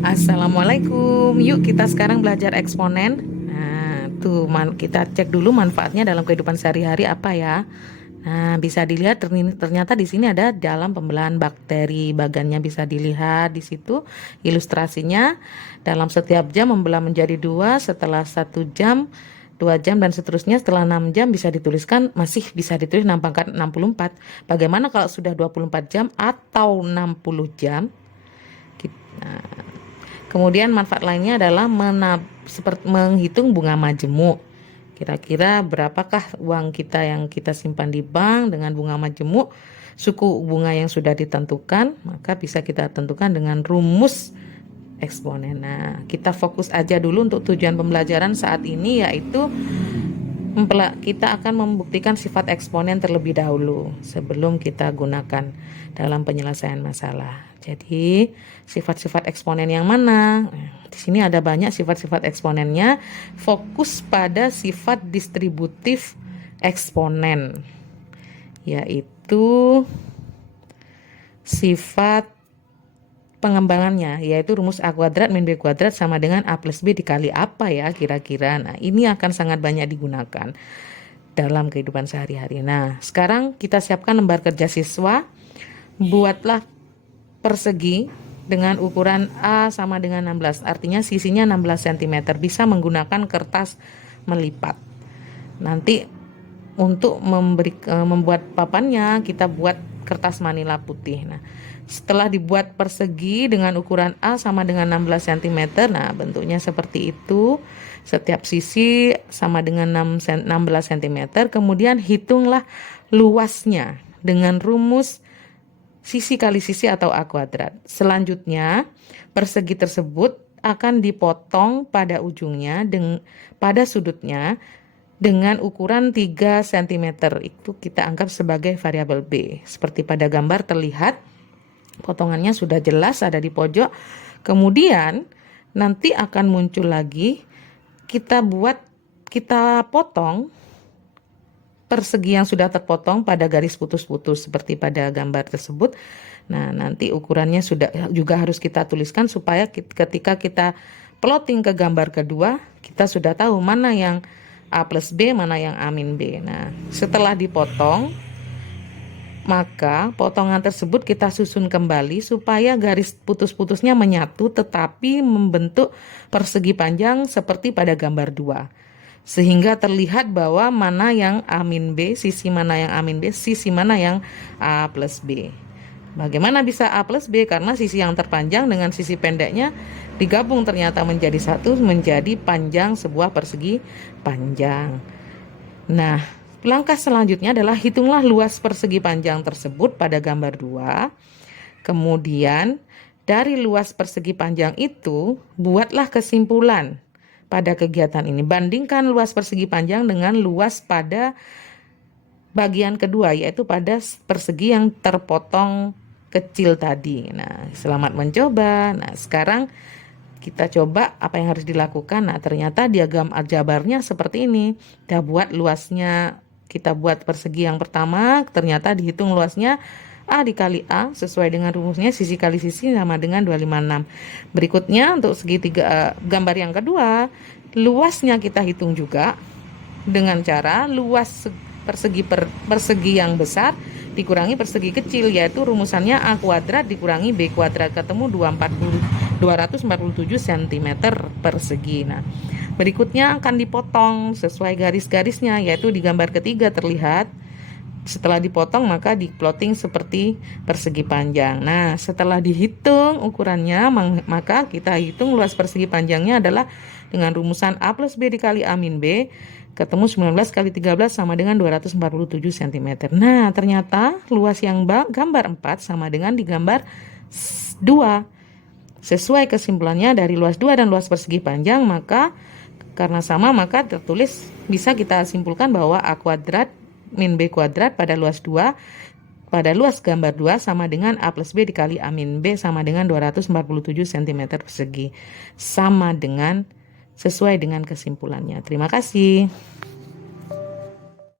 Assalamualaikum. Yuk kita sekarang belajar eksponen. Nah, tuh kita cek dulu manfaatnya dalam kehidupan sehari-hari apa ya. Nah, bisa dilihat ternyata di sini ada dalam pembelahan bakteri. Bagannya bisa dilihat di situ ilustrasinya. Dalam setiap jam membelah menjadi 2, setelah 1 jam 2 jam dan seterusnya. Setelah 6 jam bisa dituliskan, masih bisa ditulis 6 pangkat 64. Bagaimana kalau sudah 24 jam atau 60 jam? Nah, kemudian manfaat lainnya adalah seperti menghitung bunga majemuk. Kira-kira berapakah uang kita yang kita simpan di bank dengan bunga majemuk, suku bunga yang sudah ditentukan, maka bisa kita tentukan dengan rumus eksponen. Nah, kita fokus aja dulu untuk tujuan pembelajaran saat ini, yaitu kita akan membuktikan sifat eksponen terlebih dahulu sebelum kita gunakan dalam penyelesaian masalah. Jadi, sifat-sifat eksponen yang mana? Di sini ada banyak sifat-sifat eksponennya. Fokus pada sifat distributif eksponen, yaitu sifat pengembangannya, yaitu rumus A kuadrat min B kuadrat sama dengan A plus B dikali apa ya kira-kira. Nah, ini akan sangat banyak digunakan dalam kehidupan sehari-hari. Nah, sekarang kita siapkan lembar kerja siswa. Buatlah persegi dengan ukuran A sama dengan 16, artinya sisinya 16 cm. Bisa menggunakan kertas melipat. Nanti untuk membuat papannya, kita buat kertas manila putih. Nah, setelah dibuat persegi dengan ukuran A sama dengan 16 cm, nah bentuknya seperti itu. Setiap sisi sama dengan 16 cm. Kemudian hitunglah luasnya dengan rumus sisi kali sisi atau A kuadrat. Selanjutnya, persegi tersebut akan dipotong pada ujungnya, pada sudutnya, dengan ukuran 3 cm. Itu kita anggap sebagai variabel B. Seperti pada gambar terlihat, potongannya sudah jelas ada di pojok. Kemudian nanti akan muncul lagi, kita potong persegi yang sudah terpotong pada garis putus-putus seperti pada gambar tersebut. Nah, nanti ukurannya juga harus kita tuliskan supaya ketika kita plotting ke gambar kedua, kita sudah tahu mana yang A plus B, mana yang A min B. Nah, setelah dipotong, maka potongan tersebut kita susun kembali supaya garis putus-putusnya menyatu tetapi membentuk persegi panjang seperti pada gambar 2. Sehingga terlihat bahwa mana yang A min B, sisi mana yang A min B, sisi mana yang A plus B. Bagaimana bisa A plus B? Karena sisi yang terpanjang dengan sisi pendeknya digabung ternyata menjadi satu, menjadi panjang sebuah persegi panjang. Nah, langkah selanjutnya adalah hitunglah luas persegi panjang tersebut pada gambar 2. Kemudian dari luas persegi panjang itu buatlah kesimpulan pada kegiatan ini. Bandingkan luas persegi panjang dengan luas pada bagian kedua, yaitu pada persegi yang terpotong kecil tadi. Nah, selamat mencoba. Nah, sekarang kita coba apa yang harus dilakukan. Nah, ternyata diagram aljabarnya seperti ini. Kita buat luasnya, kita buat persegi yang pertama, ternyata dihitung luasnya A dikali A sesuai dengan rumusnya sisi kali sisi sama dengan 256. Berikutnya untuk segitiga gambar yang kedua, luasnya kita hitung juga dengan cara luas persegi yang besar dikurangi persegi kecil, yaitu rumusannya A kuadrat dikurangi B kuadrat, ketemu 247 cm persegi. Nah, berikutnya akan dipotong sesuai garis-garisnya, yaitu di gambar ketiga terlihat. Setelah dipotong maka diplotting seperti persegi panjang. Nah, setelah dihitung ukurannya, maka kita hitung luas persegi panjangnya adalah dengan rumusan A plus B dikali A min B, ketemu 19 kali 13 sama dengan 247 cm. Nah, ternyata luas yang gambar 4 sama dengan di gambar 2. Sesuai kesimpulannya dari luas 2 dan luas persegi panjang, maka karena sama maka tertulis, bisa kita simpulkan bahwa A kuadrat min B kuadrat pada luas 2 pada luas gambar 2 sama dengan A plus B dikali A min B sama dengan 247 cm persegi. Sama dengan sesuai dengan kesimpulannya. Terima kasih.